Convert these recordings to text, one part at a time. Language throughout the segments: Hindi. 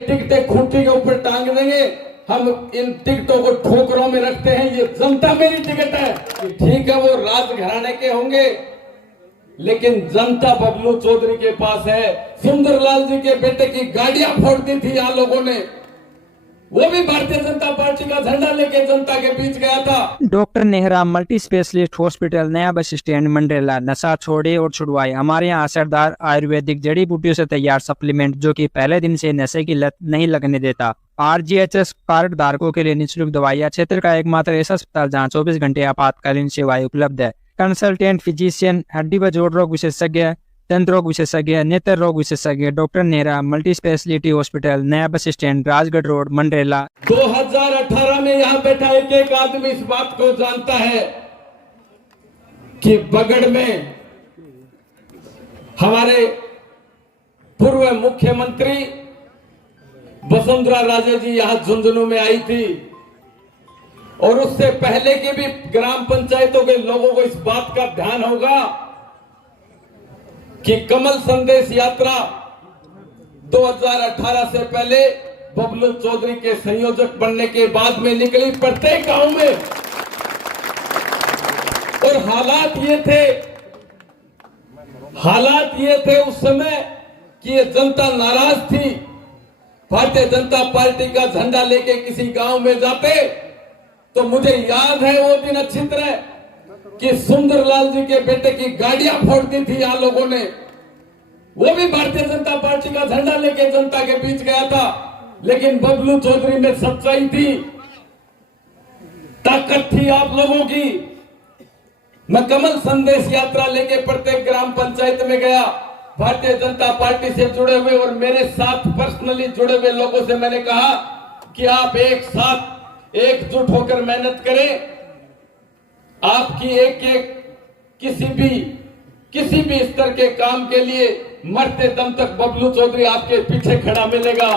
टिकटें खूंटी के ऊपर टांग देंगे, हम इन टिकटों को ठोकरों में रखते हैं, ये जनता मेरी टिकट है। ठीक है वो राजघराने के होंगे, लेकिन जनता बबलू चौधरी के पास है। सुंदरलाल जी के बेटे की गाड़ियां फोड़ दी थी यहाँ लोगों ने, वो भी भारतीय जनता पार्टी का झंडा लेके जनता के बीच गया था। Doctor Nehra multi specialist hospital, नया बस स्टैंड, मंडरेला। नशा छोड़े और छुड़वाए। हमारे यहाँ असरदार आयुर्वेदिक जड़ी बूटियों से तैयार सप्लीमेंट जो कि पहले दिन से नशे की लत नहीं लगने देता। RGHS कार्ड धारकों के लिए निःशुल्क दवाइयाँ। क्षेत्र का एकमात्र ऐसा अस्पताल जहाँ 24 घंटे आपातकालीन सेवाएं उपलब्ध है। कंसल्टेंट फिजिशियन, हड्डी व जोड़ रोग विशेषज्ञ, दंत रोग विशेषज्ञ, नेत्र रोग विशेषज्ञ। Doctor Nehra multi speciality hospital, नया bus stand, Rajgarh road, Mandrela. 2018 में यहाँ बैठा एक आदमी इस बात को जानता है कि बगड़ में हमारे पूर्व मुख्यमंत्री वसुंधरा राजे जी यहाँ झुंझुनू में आई थी, और उससे पहले के भी ग्राम पंचायतों के लोगों को इस बात का ध्यान होगा कि कमल संदेश यात्रा 2018 से पहले बबलू चौधरी के संयोजक बनने के बाद में निकली प्रत्येक गांव में। और हालात ये थे उस समय कि ये जनता नाराज थी। भारतीय जनता पार्टी का झंडा लेके किसी गांव में जाते तो मुझे याद है वो दिन अच्छी तरह कि सुंदरलाल जी के बेटे की गाड़ियां फोड़ दी थी यहाँ लोगों ने, वो भी भारतीय जनता पार्टी का झंडा लेके जनता के बीच गया था। लेकिन बबलू चौधरी में सच्चाई थी, ताकत थी आप लोगों की। मैं कमल संदेश यात्रा लेके प्रत्येक ग्राम पंचायत में गया, भारतीय जनता पार्टी से जुड़े हुए और मेरे साथ पर्सनली जुड़े हुए लोगों से मैंने कहा कि आप एक साथ एकजुट होकर मेहनत करें। आपकी एक किसी भी स्तर के काम के लिए मरते दम तक बबलू चौधरी आपके पीछे खड़ा मिलेगा।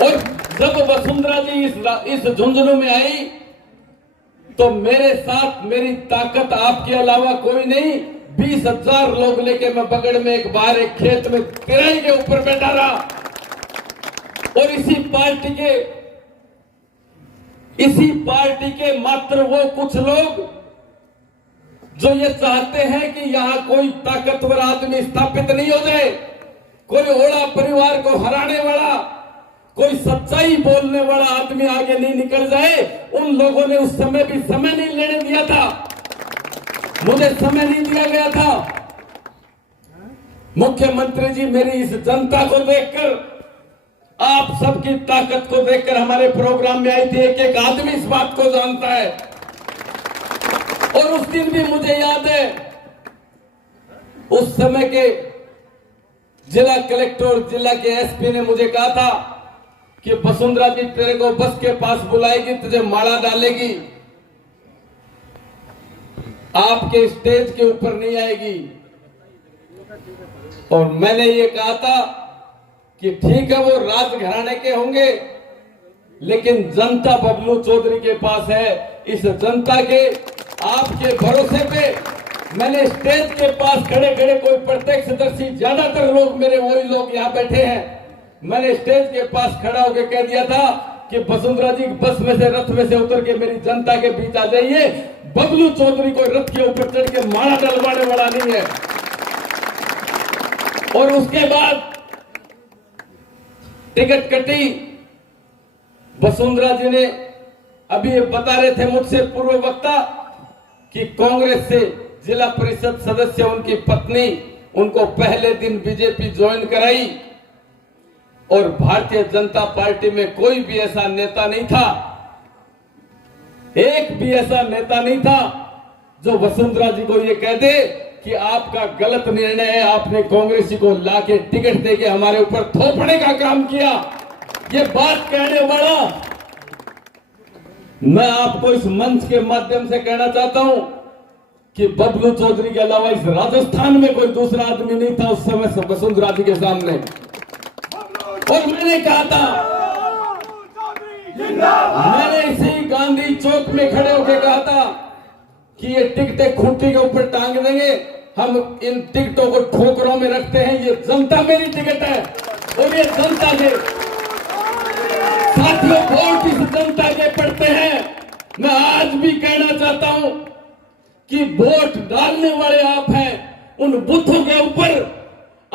और जब वसुंधरा जी इस झुंझुनू में आई तो मेरे साथ मेरी ताकत आपके अलावा कोई नहीं, 20,000 लोग लेके मैं बगड़ में एक बार एक खेत में तिराई के ऊपर बैठा रहा। और इसी पार्टी के मात्र वो कुछ लोग जो ये चाहते हैं कि यहां कोई ताकतवर आदमी स्थापित नहीं हो जाए, कोई ओड़ा परिवार को हराने वाला, कोई सच्चाई बोलने वाला आदमी आगे नहीं निकल जाए, उन लोगों ने उस समय भी समय नहीं लेने दिया था, मुझे समय नहीं दिया गया था। मुख्यमंत्री जी मेरी इस जनता को देखकर, आप सबकी ताकत को देखकर हमारे प्रोग्राम में आई थी। एक आदमी इस बात को जानता है। और उस दिन भी मुझे याद है, उस समय के जिला कलेक्टर और जिला के SP ने मुझे कहा था कि वसुंधरा जी तेरे को बस के पास बुलाएगी, तुझे माला डालेगी, आपके स्टेज के ऊपर नहीं आएगी। और मैंने ये कहा था कि ठीक है वो राजघराने के होंगे, लेकिन जनता बबलू चौधरी के पास है। इस जनता के आपके भरोसे पे मैंने स्टेज के पास खड़े खड़े, कोई प्रत्यक्षदर्शी, ज्यादातर लोग मेरे वही लोग यहाँ बैठे हैं, मैंने स्टेज के पास खड़ा होकर कह दिया था कि वसुंधरा जी बस में से, रथ में से उतर के मेरी जनता के बीच आ जाइए। बबलू चौधरी कोई रथ के ऊपर चढ़ के माला डलवाने वाला नहीं है। और उसके बाद टिकट कटी, वसुंधरा जी ने अभी ये बता रहे थे मुझसे पूर्व वक्ता कि कांग्रेस से जिला परिषद सदस्य उनकी पत्नी, उनको पहले दिन बीजेपी ज्वाइन कराई। और भारतीय जनता पार्टी में कोई भी ऐसा नेता नहीं था, एक भी ऐसा नेता नहीं था जो वसुंधरा जी को ये कह दे कि आपका गलत निर्णय है, आपने कांग्रेसी को लाके टिकट देके हमारे ऊपर थोपने का काम किया। ये बात कहने वाला मैं आपको इस मंच के माध्यम से कहना चाहता हूं कि बबलू चौधरी के अलावा इस राजस्थान में कोई दूसरा आदमी नहीं था उस समय वसुंधरा जी के सामने। और मैंने कहा था, मैंने इसी गांधी चौक में खड़े होकर कहा था कि ये टिकटें खूंटी के ऊपर टांग देंगे, हम इन टिकटों को ठोकरों में रखते हैं, ये जनता मेरी टिकट है। और ये जनता के साथियों, वोट इस जनता के पड़ते हैं। मैं आज भी कहना चाहता हूं कि वोट डालने वाले आप हैं, उन बूथों के ऊपर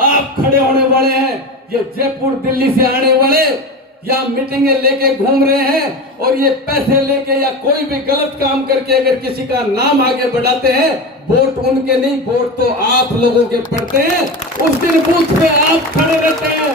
आप खड़े होने वाले हैं। ये जयपुर दिल्ली से आने वाले या मीटिंगें लेके घूम रहे हैं और ये पैसे लेके या कोई भी गलत काम करके अगर किसी का नाम आगे बढ़ाते हैं, वोट उनके नहीं, वोट तो आप लोगों के पड़ते हैं। उस दिन बूथ पे आप खड़े रहते हैं।